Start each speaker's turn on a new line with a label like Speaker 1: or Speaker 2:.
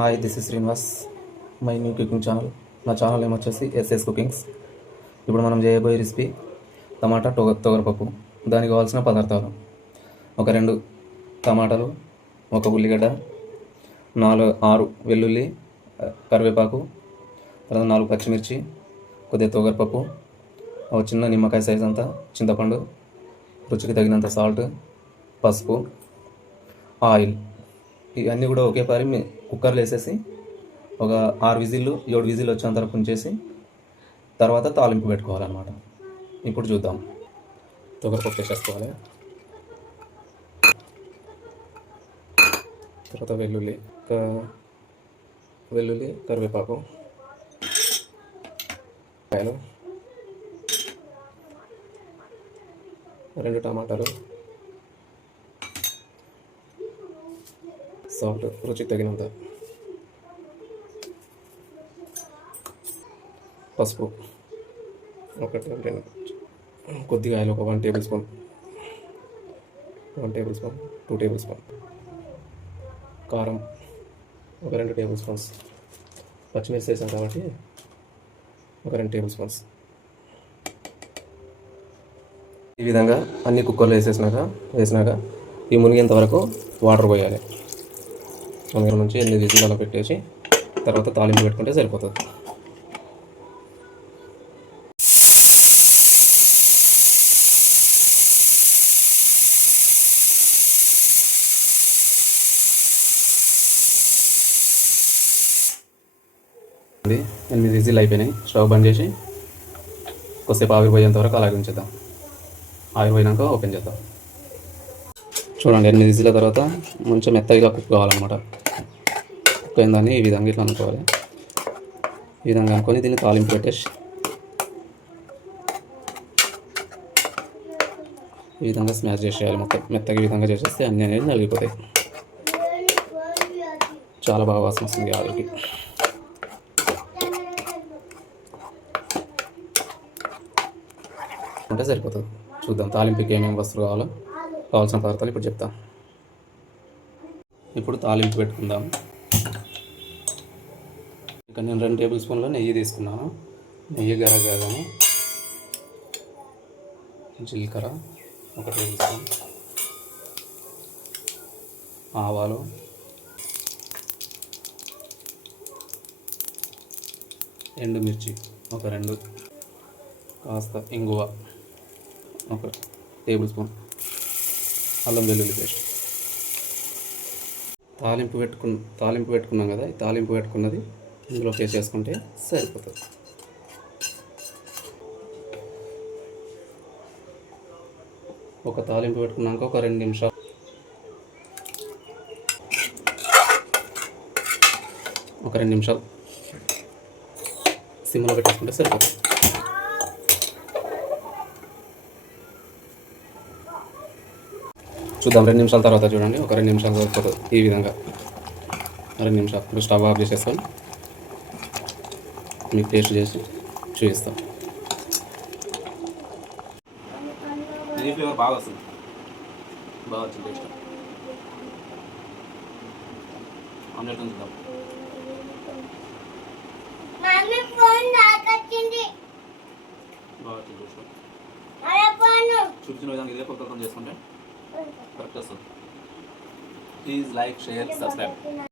Speaker 1: Hi this is Srinivas my new cooking channel నా channel name వచ్చేసి SS cookings ఇప్పుడు మనం చేయబోయే రెసిపీ టమాటా టొగ తొగరపప్పు. దానికి కావాల్సిన పదార్థాలు. ఒక రెండు టమాటాలు ఒక ఉల్లిగడ్డ నాలుగు ఆరు వెల్లుల్లి కరివేపాకు తర్వాత నాలుగు పచ్చిమిర్చి కొద్దిగా తొగరపప్పు ఒక చిన్న నిమ్మకాయ సైజ్ అంతా చింతపండు రుచికి తగినంత సాల్ట్ పసుపు ఆయిల్. ఇవన్నీ కూడా ఒకేసారి మీ కుక్కర్లో వేసేసి ఒక ఆరు విజిల్లు ఏడు విజిల్లు వచ్చేంత వరకు ఉంచేసి తర్వాత తాలింపు పెట్టుకోవాలన్నమాట. ఇప్పుడు చూద్దాం. తొగరపప్పు వేసేసుకోవాలి. తర్వాత వెల్లుల్లి వెల్లుల్లి కరివేపాకు కాయలు రెండు టమాటాలు సాల్ట్ రుచి తగినంత. పసుపు. ఒకటి రెండు. కొద్దిగా ఆయిల్ ఒక one table spoon. One table spoon two table spoon. కారం ఒక రెండు టేబుల్ స్పూన్స్. పచ్చిమిర్చి వేసాం కాబట్టి ఒక రెండు టేబుల్ స్పూన్స్. ఈ విధంగా అన్ని కుక్కర్లో వేసేసినాక వేసినాక ఈ మునిగేంత వరకు వాటర్ పోయాలి. అందులో నుంచి ఎనిమిది విజిల్ అలా పెట్టేసి తర్వాత తాలింపు పెట్టుకుంటే సరిపోతుంది. ఎనిమిది విజిల్ అయిపోయినాయి. స్టవ్ బంద్ చేసి కొద్దిసేపు ఆవిరిపోయేంత వరకు అలాగే ఉంచేద్దాం. ఆవిరిపోయినాక ఓపెన్ చేద్దాం. చూడండి ఎనిమిది విజిల తర్వాత మంచిగా మెత్తగా కుక్ కావాలన్నమాట కుక్ అయిందని ఈ విధంగా ఇట్లా అనుకోవాలి. ఈ విధంగా అనుకొని దీన్ని తాలింపు పెట్టేసి ఈ విధంగా స్మాష్ చేసేయాలి మొత్తం. మెత్తగా ఈ విధంగా చేసేస్తే అన్నీ అనేది నలిగిపోతాయి. చాలా బాగా వాసన వస్తుంది ఆలుకి ఉంటే సరిపోతుంది. చూద్దాం తాలింపుకి ఏమేమి వస్తువులు కావాలో. కావాల్సిన పదార్థాలు ఇప్పుడు చెప్తాం. ఇప్పుడు తాలింపు పెట్టుకుందాం. ఇక్కడ నేను రెండు టేబుల్ స్పూన్ల నెయ్యి తీసుకున్నాను. నెయ్యి గరగాను జీలకర్ర ఒక టేబుల్ స్పూన్. ఆవాలు. ఎండుమిర్చి ఒక రెండు. కాస్త ఇంగువ ఒక టేబుల్ స్పూన్. అల్లం వెల్లుల్లి పేస్ట్. తాలింపు పెట్టుకున్న తాలింపు పెట్టుకున్నాం కదా ఈ తాలింపు పెట్టుకున్నది ఇందులో వేసేసుకుంటే సరిపోతుంది. ఒక తాలింపు పెట్టుకున్నాక ఒక రెండు నిమిషాలు. ఒక రెండు నిమిషాలు. సిమ్లో పెట్టేసుకుంటే సరిపోతుంది. చూద్దాం. రెండు నిమిషాల తర్వాత చూడండి. ఒక రెండు నిమిషాలు సరిపోతుంది ఈ విధంగా. రెండు నిమిషాలు. ఇప్పుడు స్టవ్ ఆఫ్ చేసేస్తాను మీకు టేస్ట్ చేసి చూపిస్తాం. ఇది ఫ్లేవర్ బాగా వస్తుంది. బాగా వచ్చింది టేస్ట్. ఆమ్లెట్ చూపించిన విధంగా ఇదే కొత్త చేసుకుంటే practice. Please like, share, subscribe.